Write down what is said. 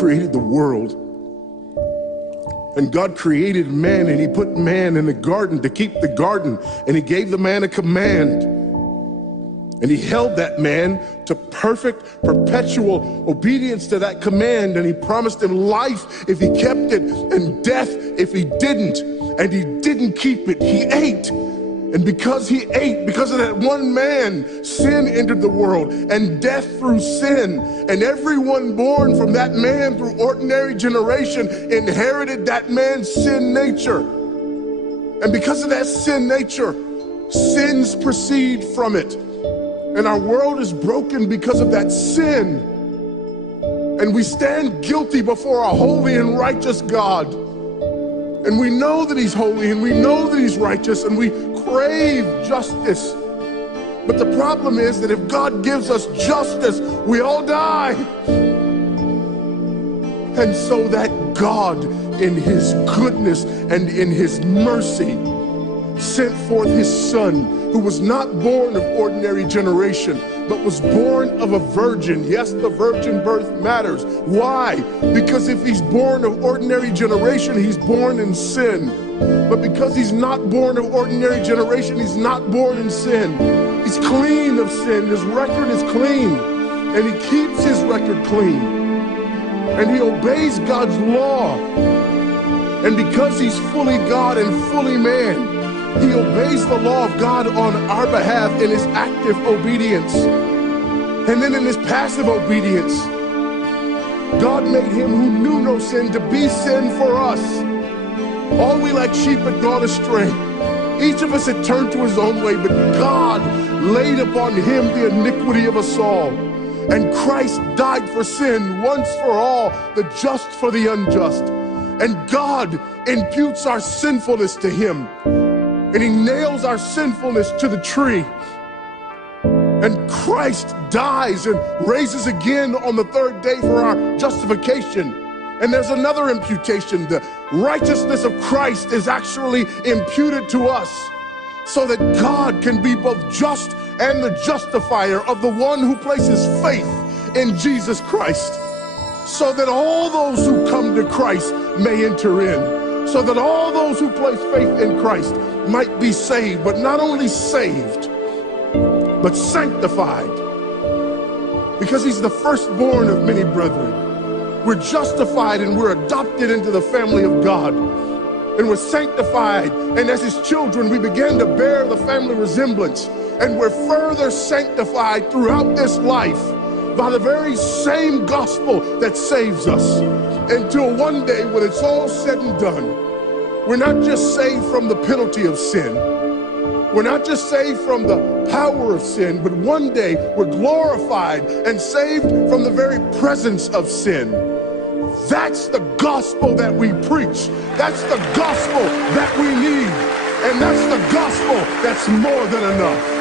created the world. And God created man, and he put man in the garden to keep the garden, and he gave the man a command. And he held that man to perfect, perpetual obedience to that command, and he promised him life if he kept it, and death if he didn't. And he didn't keep it, he ate. And because he ate, because of that one man, sin entered the world, and death through sin. And everyone born from that man through ordinary generation inherited that man's sin nature. And because of that sin nature, sins proceed from it. And our world is broken because of that sin. And we stand guilty before a holy and righteous God. And we know that he's holy, and we know that he's righteous, and we crave justice. But the problem is that if God gives us justice, we all die. And so that God, in his goodness and in his mercy, sent forth his son, who was not born of ordinary generation, but was born of a virgin. Yes, the virgin birth matters. Why? Because if he's born of ordinary generation, he's born in sin. But because he's not born of ordinary generation, he's not born in sin. He's clean of sin. His record is clean. And he keeps his record clean. And he obeys God's law. And because he's fully God and fully man, he obeys the law of God on our behalf in his active obedience. And then in his passive obedience, God made him who knew no sin to be sin for us. All we like sheep had gone astray. Each of us had turned to his own way, but God laid upon him the iniquity of us all. And Christ died for sin once for all, the just for the unjust. And God imputes our sinfulness to him. And he nails our sinfulness to the tree. And Christ dies and raises again on the third day for our justification. And there's another imputation. The righteousness of Christ is actually imputed to us, so that God can be both just and the justifier of the one who places faith in Jesus Christ, so that all those who come to Christ may enter in, so that all those who place faith in Christ might be saved, but not only saved, but sanctified, because he's the firstborn of many brethren. We're justified and we're adopted into the family of God, and we're sanctified, and as his children we begin to bear the family resemblance, and we're further sanctified throughout this life by the very same gospel that saves us, until one day when it's all said and done, we're not just saved from the penalty of sin, we're not just saved from the power of sin, but one day we're glorified and saved from the very presence of sin. That's the gospel that we preach. That's the gospel that we need. And that's the gospel that's more than enough.